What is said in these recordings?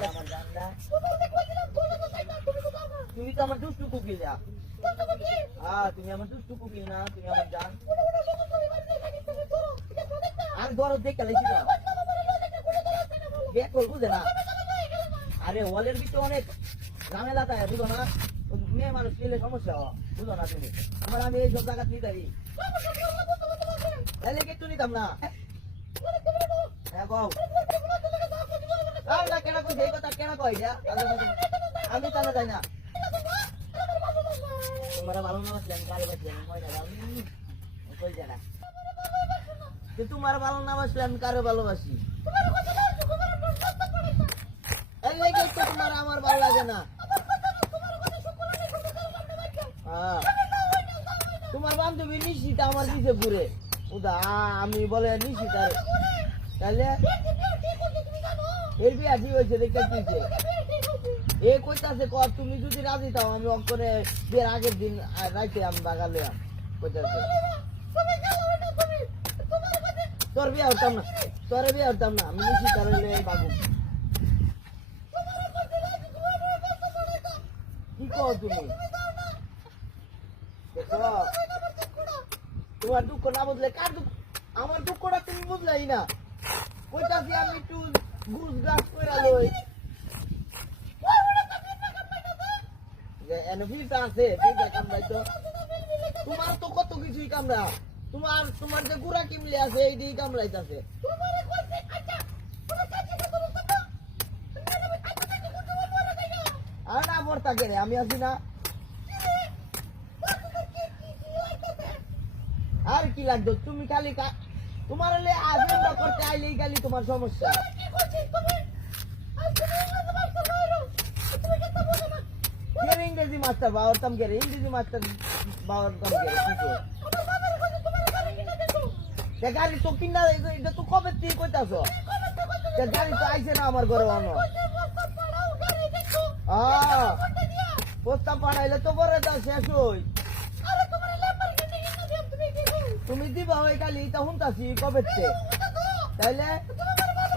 আমার জানলা তুমি তো আমার দুষ্টু কুকিল না তুমি আমার দুষ্টু কুকিল না তুমি আমার জান আর বড় দেখে লাইছি না বেক বুঝে না আরে ওয়ালের ভিতরে অনেক ঝামেলা থাকে বুঝো না মেয়ে মানুষ পেলে সমস্যা বুঝো না তুমি আমার আমি এই সব জায়গা নিয়ে যাই তাহলে একটু নিতাম না হ্যাঁ বউ কেন কই এই কথা কেন কই আমি তাহলে যাই না তোমার ভালো না বাসলেন কারে বাসলেন ময়না কই জানা তোমার ভালো না বাসলে আমি কারে ভালোবাসি তোমার আমার ভালো লাগে না তোমার বান্ধবী নিশ্চিত আমার দিছে ঘুরে উদা আমি বলে নিশ্চিত আর তাহলে এর বিয়া ঠিক হয়েছে দেখতে এ কইতাছে ক তুমি যদি রাজি থাও আমি অঙ্কনে বিয়ের আগের দিন রাইতে আমি বাগালে কইতাছে তোর বিয়া হতাম না তোর বিয়া হতাম না আমি নিশ্চিত আর বাবু কি কও তুমি তোমার দুঃখ না বুঝলে কার দুঃখ আমার দুঃখটা তুমি বুঝলাই না কইতাছি আমি একটু ঘুষ গাছ করে লই আছে তোমার তো কত কিছুই কামড়া তোমার যে গুড়া কিমলে আছে এইটাই কামড়াইতেছে আর না বর্তা কে আমি আছি না আর কি লাগতো তুমি খালি তোমার আজেন্ডা করতে আইলেই খালি তোমার সমস্যা ইংরেজি মাস্টার বাওয়ারতাম কে ইংরেজি মাস্টার বাওয়ারতাম কে গাড়ি তো কিনা এটা তো কবে তুই কইতাছ গাড়ি তো আইছে না আমার ঘরে অন প্রস্তাব পাঠাইলে তো পরে তা শেষ হই তুমি দিবা ওই কালি তা হুনতাছি কবে তাইলে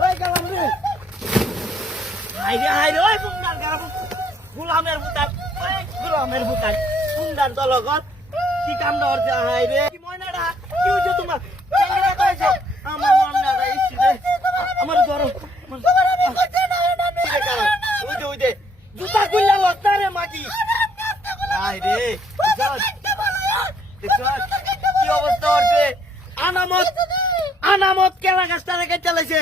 ওই গেলাম রে হাইরে ওই বুন্দার গারাম গুলামের বুতার গুলামের বুতার বুন্দার দলগত কি কাম ধরছে হাইরে কি ময়নাটা কি হইছে তোমার কেন কইছো আমার মনটা ইচ্ছি রে আমার গরম ওই দে জুতা কইলা লতারে মাটি হাইরে কি অবস্থা হচ্ছে আনামত কেলা গাছটা রেখে চালাইছে